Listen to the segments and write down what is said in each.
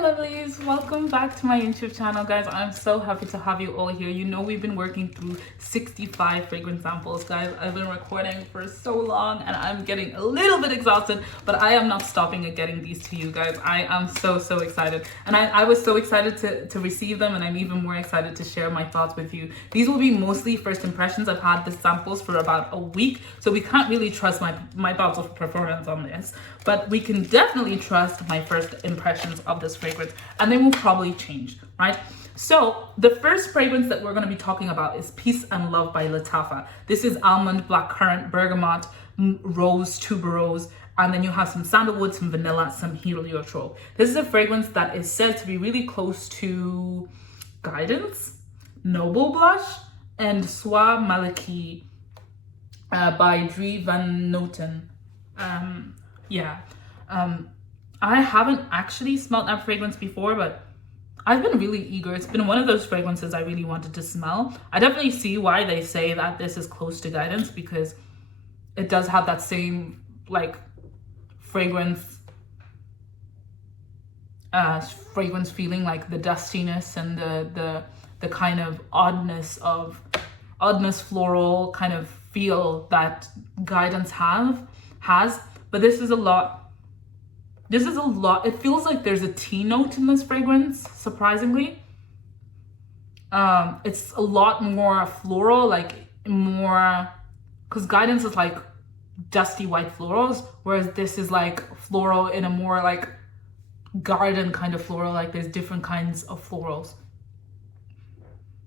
lovelies, welcome back to my YouTube channel, guys. I'm so happy to have you all here. You know, we've been working through 65 fragrance samples, guys. I've been recording for so long and I'm getting a little bit exhausted, but I am not stopping at getting these to you guys. I am so excited, and I was so excited to receive them, and I'm even more excited to share my thoughts with you. These will be mostly first impressions. I've had the samples for about a week, so we can't really trust my thoughts of performance on this, but we can definitely trust my first impressions of this fragrance, and they will probably change, right? So the first fragrance that we're going to be talking about is Peace and Love by Lattafa. This is almond, blackcurrant, bergamot, rose, tuberose, and then you have some sandalwood, some vanilla, some heliotrope. This is a fragrance that is said to be really close to Guidance, Noble Blush, and Soie Maliki by Drie Van Noten. I haven't actually smelled that fragrance before, but I've been really eager. It's been one of those fragrances I really wanted to smell. I definitely see why they say that this is close to Guidance, because it does have that same like fragrance feeling, like the dustiness and the kind of oddness floral kind of feel that Guidance has. But this is a lot. It feels like there's a tea note in this fragrance, surprisingly. It's a lot more floral, like more, because Guidance is like dusty white florals, whereas this is like floral in a more like garden kind of floral, like there's different kinds of florals.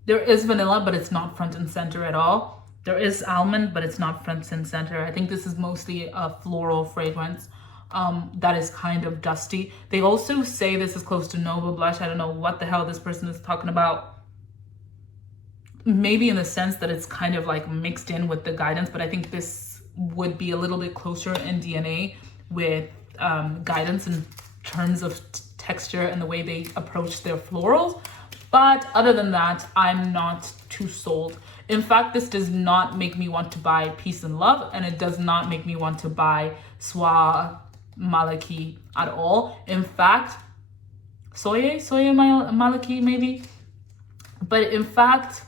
There is vanilla, but it's not front and center at all. There is almond, but it's not front and center. I think this is mostly a floral fragrance. That is kind of dusty. They also say this is close to Noble Blush. I don't know what the hell this person is talking about. Maybe in the sense that it's kind of like mixed in with the Guidance, but I think this would be a little bit closer in DNA with Guidance in terms of texture and the way they approach their florals. But other than that, I'm not too sold. In fact, this does not make me want to buy Peace and Love, and it does not make me want to buy Soie Maliki at all. In fact, Soye Maliki maybe. But in fact,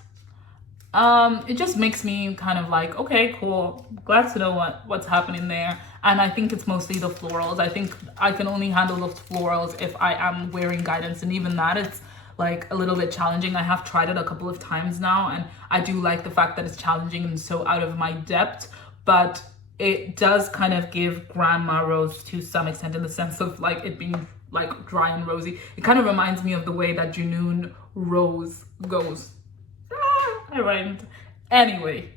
it just makes me kind of like, okay, cool. Glad to know what's happening there. And I think it's mostly the florals. I think I can only handle the florals if I am wearing Guidance, and even that, it's like a little bit challenging. I have tried it a couple of times now, and I do like the fact that it's challenging and so out of my depth, but it does kind of give Grandma Rose to some extent, in the sense of like it being like dry and rosy. It kind of reminds me of the way that Junoon Rose goes. I rhymed. Anyway.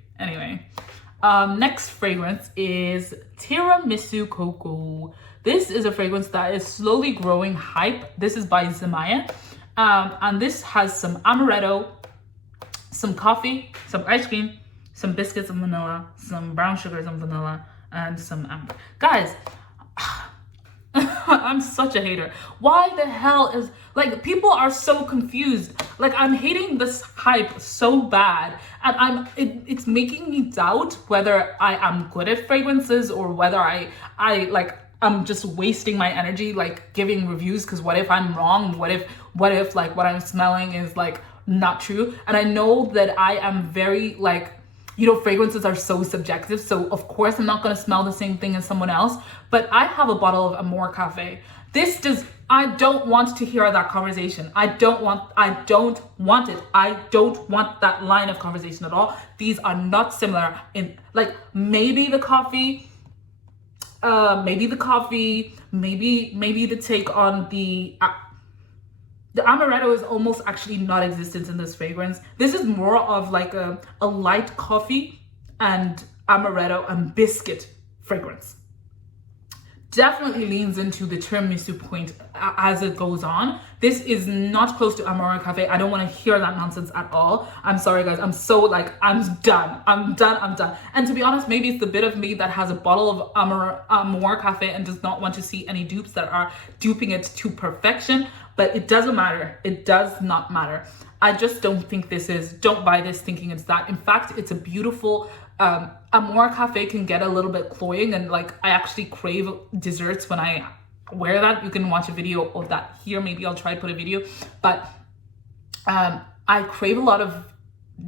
Next fragrance is Tiramisu Coco. This is a fragrance that is slowly growing hype. This is by Zimaya. And this has some amaretto, some coffee, some ice cream, some biscuits and vanilla, some brown sugars and vanilla, and some amber. Guys, I'm such a hater. Why the hell is, like, people are so confused. Like, I'm hating this hype so bad, and it's making me doubt whether I am good at fragrances or whether I'm just wasting my energy like giving reviews, because what if I'm wrong? What if like what I'm smelling is like not true? And I know that I am very like, you know, fragrances are so subjective, so of course I'm not going to smell the same thing as someone else. But I have a bottle of Amore Cafe. I don't want to hear that conversation. I don't want it. I don't want that line of conversation at all. These are not similar in, like, maybe the coffee, maybe the take on the amaretto is almost actually not existent in this fragrance. This is more of like a light coffee and amaretto and biscuit fragrance. Definitely leans into the tiramisu point as it goes on. This is not close to Amore Cafe. I don't want to hear that nonsense at all. I'm sorry, guys. I'm so like, I'm done. And to be honest, maybe it's the bit of me that has a bottle of Amore Cafe and does not want to see any dupes that are duping it to perfection. But it doesn't matter. It does not matter. I just don't think don't buy this thinking it's that. In fact, it's a beautiful, Amore Cafe can get a little bit cloying, and like I actually crave desserts when I wear that. You can watch a video of that here. Maybe I'll try to put a video. But I crave a lot of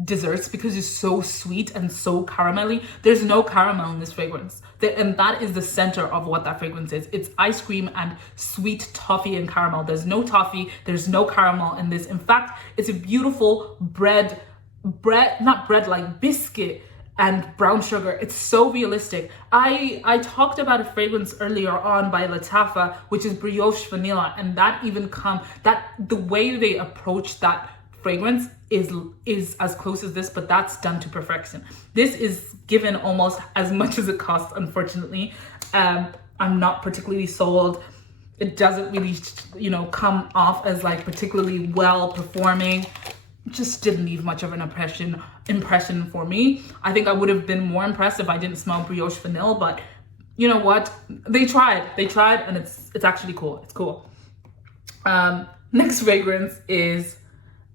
desserts because it's so sweet and so caramelly. There's no caramel in this fragrance, and that is the center of what that fragrance is. It's ice cream and sweet toffee and caramel. There's no toffee, there's no caramel in this. In fact, it's a beautiful not bread, like biscuit and brown sugar. It's so realistic. I talked about a fragrance earlier on by Lattafa, which is brioche vanilla, and that even the way they approach that fragrance is as close as this, but that's done to perfection. This is given almost as much as it costs, unfortunately. I'm not particularly sold. It doesn't really, come off as like particularly well performing. Just didn't leave much of an impression for me. I think I would have been more impressed if I didn't smell brioche vanilla, but you know what? They tried, and it's actually cool. It's cool. Next fragrance is,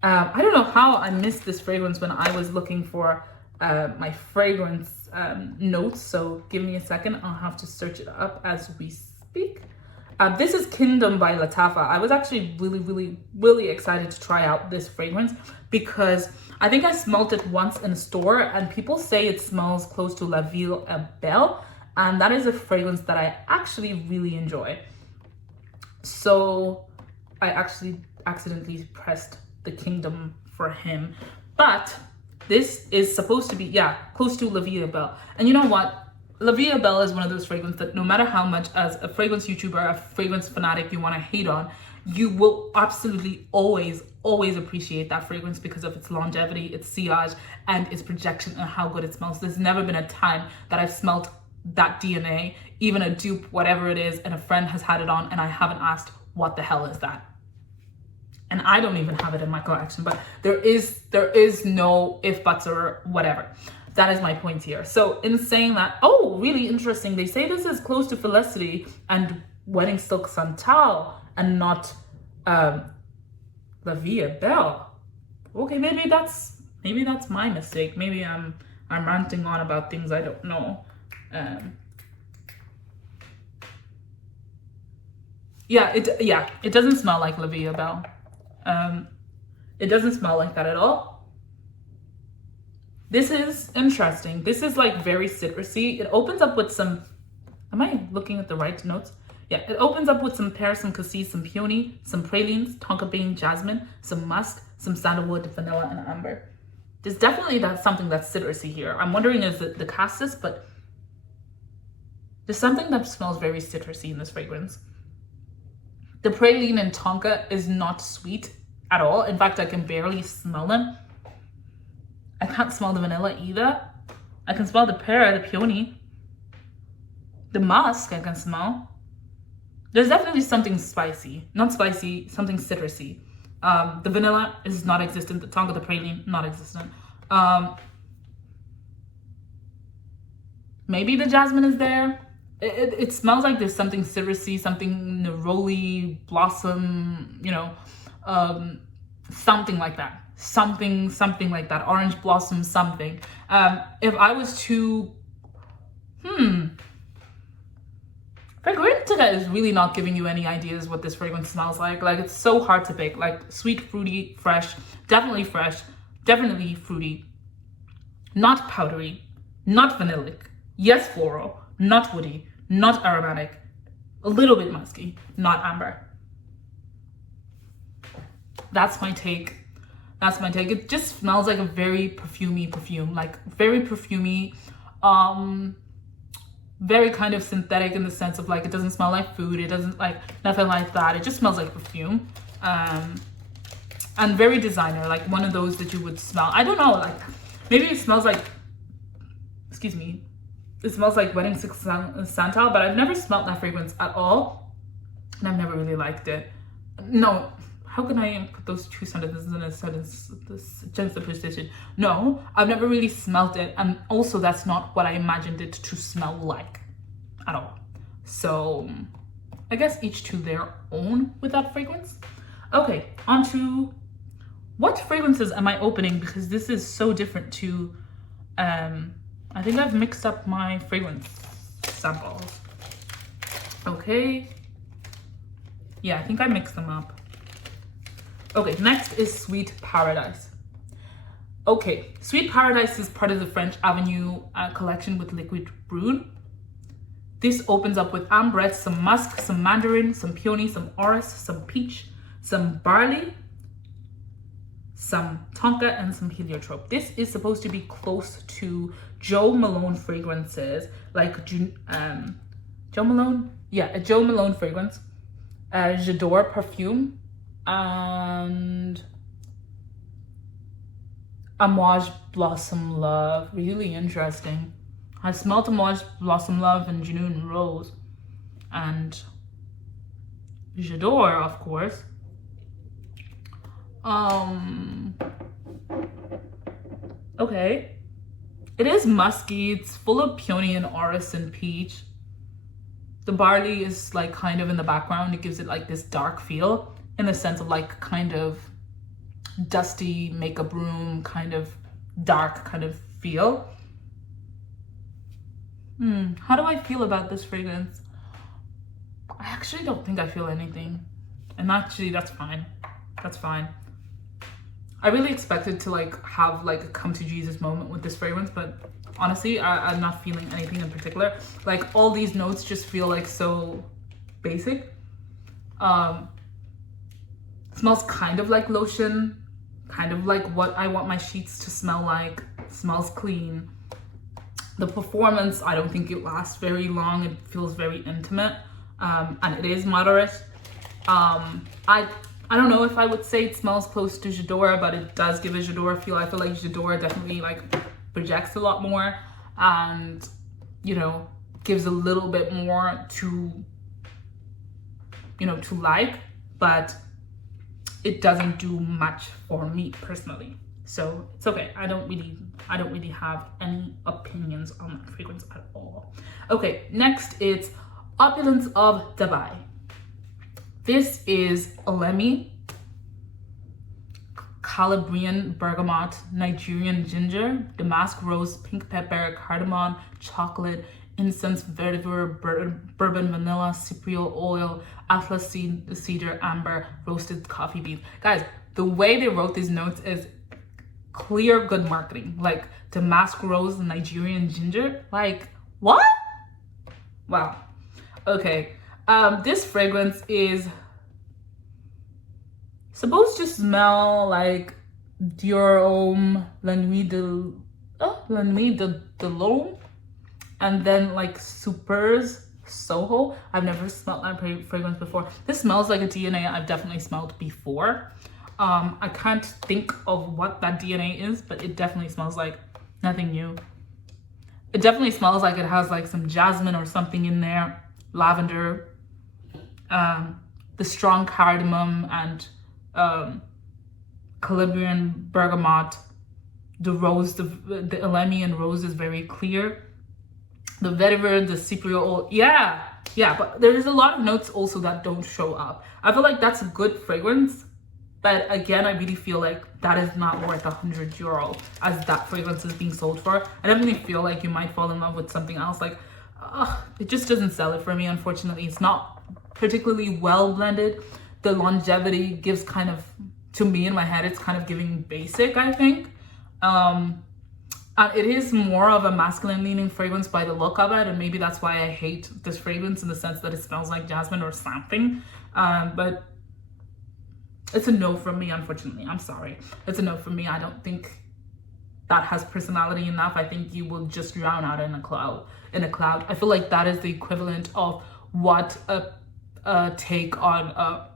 I don't know how I missed this fragrance when I was looking for my fragrance notes. So give me a second. I'll have to search it up as we speak. This is Kingdom by Lattafa. I was actually really, really, really excited to try out this fragrance because I think I smelled it once in a store and people say it smells close to La Ville et Belle. And that is a fragrance that I actually really enjoy. So I actually accidentally pressed the Kingdom for him. But this is supposed to be, close to La Vie et Belle. And you know what? La Vie et Belle is one of those fragrances that no matter how much as a fragrance YouTuber, a fragrance fanatic you want to hate on, you will absolutely always appreciate that fragrance because of its longevity, its sillage, and its projection and how good it smells. There's never been a time that I've smelled that DNA, even a dupe, whatever it is, and a friend has had it on and I haven't asked, what the hell is that? And I don't even have it in my collection, but there is no if, buts, or whatever. That is my point here. So in saying that, oh, really interesting. They say this is close to Felicity and Wedding Silk Santal and not La Vie et Belle. Okay, maybe that's my mistake. Maybe I'm ranting on about things I don't know. It doesn't smell like La Vie et Belle. It doesn't smell like that at all. This is interesting. This is like very citrusy. It opens up with some, am I looking at the right notes? Yeah, it opens up with some pear, some cassis, some peony, some pralines, tonka bean, jasmine, some musk, some sandalwood, vanilla, and amber. There's definitely something that's citrusy here. I'm wondering is it the cassis, but there's something that smells very citrusy in this fragrance. The praline and tonka is not sweet at all. In fact, I can barely smell them. I can't smell the vanilla either. I can smell the pear, the peony. The musk I can smell. There's definitely something spicy. Not spicy, something citrusy. The vanilla is not existent. The tonka, the praline, not existent. Maybe the jasmine is there. It smells like there's something citrusy, something neroli, blossom, something like that. Something like that. Orange blossom, something. If I was to, Fragrantica is really not giving you any ideas what this fragrance smells like. Like, it's so hard to pick. Like, sweet, fruity, fresh, definitely fruity, not powdery, not vanillic, yes, floral, not woody, not aromatic, a little bit musky, not amber. That's my take. It just smells like a very perfumey perfume, like very perfumey, very kind of synthetic in the sense of like, it doesn't smell like food. It doesn't like nothing like that. It just smells like perfume. And very designer, like one of those that you would smell. I don't know, like maybe it smells like, it smells like Wedding Silk Santal, but I've never smelled that fragrance at all. And I've never really liked it. No, how can I put those two sentences in a sentence, this juxtaposition? No, I've never really smelled it. And also that's not what I imagined it to smell like at all. So I guess each to their own with that fragrance. Okay, on to what fragrances am I opening? Because this is so different to, I think I've mixed up my fragrance samples. Okay, Yeah, I think I mixed them up. Okay, next is Sweet Paradise. Okay, Sweet Paradise is part of the French Avenue collection with Liquid Brune. This opens up with ambrette, some musk, some mandarin, some peony, some orris, some peach, some barley, some tonka, and some heliotrope. This is supposed to be close to Jo Malone fragrances, like Jo Malone? Yeah, a Jo Malone fragrance, J'adore perfume, and Amouage Blossom Love. Really interesting. I smelled Amouage Blossom Love and Janoon Rose. And J'adore, of course. Okay. It is musky. It's full of peony and orris and peach. The barley is like kind of in the background. It gives it like this dark feel in the sense of like kind of dusty makeup room, kind of dark kind of feel. How do I feel about this fragrance? I actually don't think I feel anything. And actually that's fine. That's fine. I really expected to like have like a come to Jesus moment with this fragrance, but honestly, I'm not feeling anything in particular. Like all these notes just feel like so basic. Smells kind of like lotion, kind of like what I want my sheets to smell like. Smells clean. The performance, I don't think it lasts very long. It feels very intimate, and it is moderate. I don't know if I would say it smells close to J'adore, but it does give a J'adore feel. I feel like J'adore definitely like projects a lot more, and you know, gives a little bit more to, you know, to like, but it doesn't do much for me personally. So it's okay. I don't really have any opinions on that fragrance at all. Okay, next it's Opulence of Dubai. This is Olemi, Calabrian bergamot, Nigerian ginger, damask rose, pink pepper, cardamom, chocolate, incense, vetiver, bourbon, vanilla, cypriol oil, atlas cedar, amber, roasted coffee beans. Guys, the way they wrote these notes is clear good marketing. Like damask rose, Nigerian ginger. Like what? Wow. Okay. This fragrance is supposed to smell like Dior Homme, La Nuit de L'Homme, and then like Super's Soho. I've never smelled that fragrance before. This smells like a DNA I've definitely smelled before. I can't think of what that DNA is, but it definitely smells like nothing new. It definitely smells like it has like some jasmine or something in there, lavender, the strong cardamom and Calabrian bergamot. The rose, the Olemi and rose is very clear. The vetiver, the cypriol oil, yeah, but there's a lot of notes also that don't show up. I feel like that's a good fragrance, but again, I really feel like that is not worth €100 as that fragrance is being sold for. I definitely feel like you might fall in love with something else. Like, it just doesn't sell it for me, unfortunately. It's not particularly well blended. The longevity gives kind of, to me in my head, it's kind of giving basic, I think. It is more of a masculine leaning fragrance by the look of it, and maybe that's why I hate this fragrance in the sense that it smells like jasmine or something. But it's a no from me, unfortunately. I'm sorry. It's a no from me. I don't think that has personality enough. I think you will just drown out in a cloud. I feel like that is the equivalent of what a take on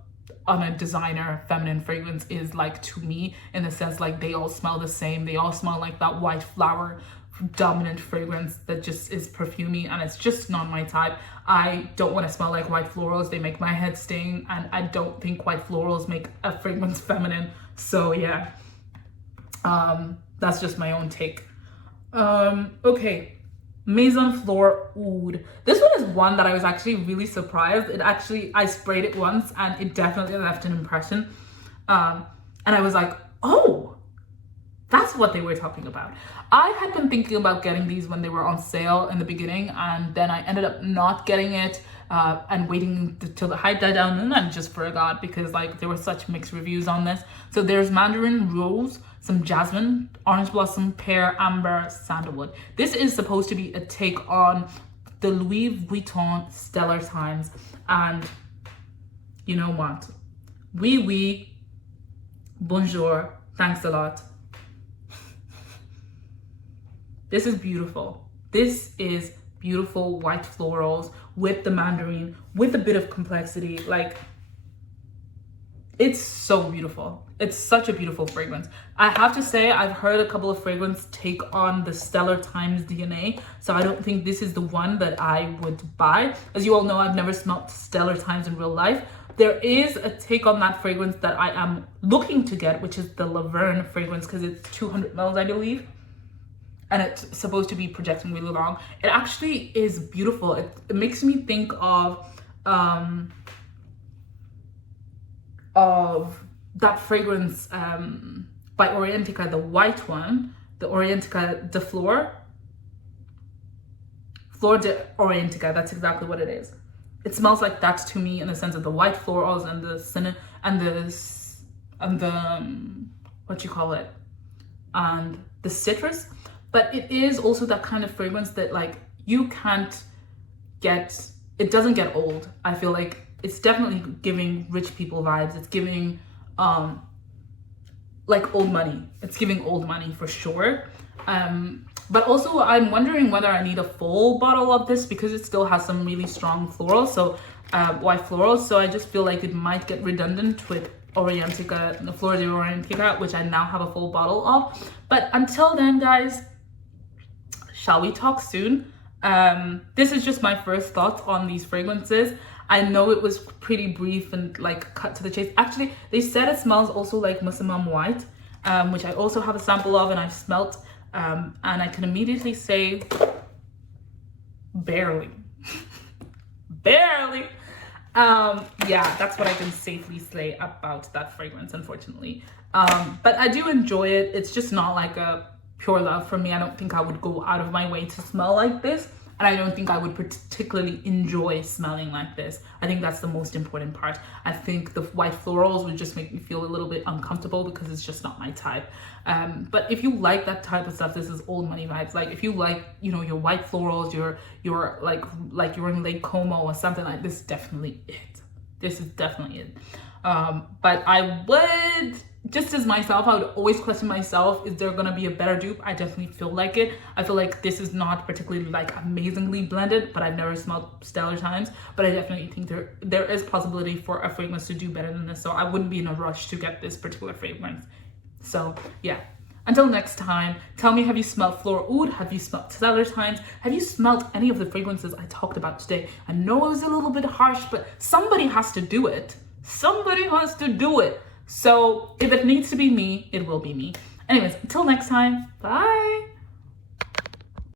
a designer feminine fragrance is like to me, in the sense like they all smell the same. They all smell like that white flower dominant fragrance that just is perfumey, and it's just not my type. I don't want to smell like white florals. They make my head sting, and I don't think white florals make a fragrance feminine. So yeah, that's just my own take. Okay, Maison Flor Oud. This one is one that I was actually really surprised. I sprayed it once and it definitely left an impression. And I was like, oh, That's what they were talking about. I had been thinking about getting these when they were on sale in the beginning, and then I ended up not getting it and waiting till the hype died down, and then I just forgot because like there were such mixed reviews on this. So there's mandarin rose, some jasmine, orange blossom, pear, amber, sandalwood. This is supposed to be a take on the Louis Vuitton Stellar Times, and you know what? Oui, bonjour, thanks a lot. This is beautiful. This is beautiful white florals with the mandarin, with a bit of complexity. Like, it's so beautiful. It's such a beautiful fragrance. I have to say, I've heard a couple of fragrances take on the Stellar Times DNA, so I don't think this is the one that I would buy. As you all know, I've never smelled Stellar Times in real life. There is a take on that fragrance that I am looking to get, which is the Laverne fragrance, because it's 200 ml, I believe. And it's supposed to be projecting really long. It actually is beautiful. It makes me think of that fragrance by Orientica, the white one, the Orientica de Flor. Flor de Orientica, that's exactly what it is. It smells like that to me in the sense of the white florals and the cinnamon and the what you call it, and the citrus. But it is also that kind of fragrance that like you can't get, it doesn't get old. I feel like it's definitely giving rich people vibes. It's giving like old money. It's giving old money for sure. But also I'm wondering whether I need a full bottle of this because it still has some really strong florals, so white florals. So I just feel like it might get redundant with Orientica, the Flor de Orientica, which I now have a full bottle of. But until then, guys, shall we talk soon? This is just my first thoughts on these fragrances. I know it was pretty brief and like cut to the chase. Actually, they said it smells also like Muslimam white, which I also have a sample of and I've smelt. And I can immediately say, barely. Barely. Yeah, that's what I can safely say about that fragrance, unfortunately. But I do enjoy it. It's just not like a pure love for me. I don't think I would go out of my way to smell like this, and I don't think I would particularly enjoy smelling like this. I think that's the most important part. I think the white florals would just make me feel a little bit uncomfortable because it's just not my type. But if you like that type of stuff, this is old money vibes. Like if you like, you know, your white florals, your like you're in Lake Como or something like this, definitely it. This is definitely it. But I would, just as myself, I would always question myself, is there gonna be a better dupe? I definitely feel like it. I feel like this is not particularly like amazingly blended, but I've never smelled Stellar Times, but I definitely think there is possibility for a fragrance to do better than this, so I wouldn't be in a rush to get this particular fragrance. So yeah, until next time, tell me, have you smelled Flor Oud? Have you smelled Stellar Times? Have you smelled any of the fragrances I talked about today? I know it was a little bit harsh, but somebody has to do it. Somebody has to do it. So if it needs to be me, it will be me. Anyways, until next time, bye.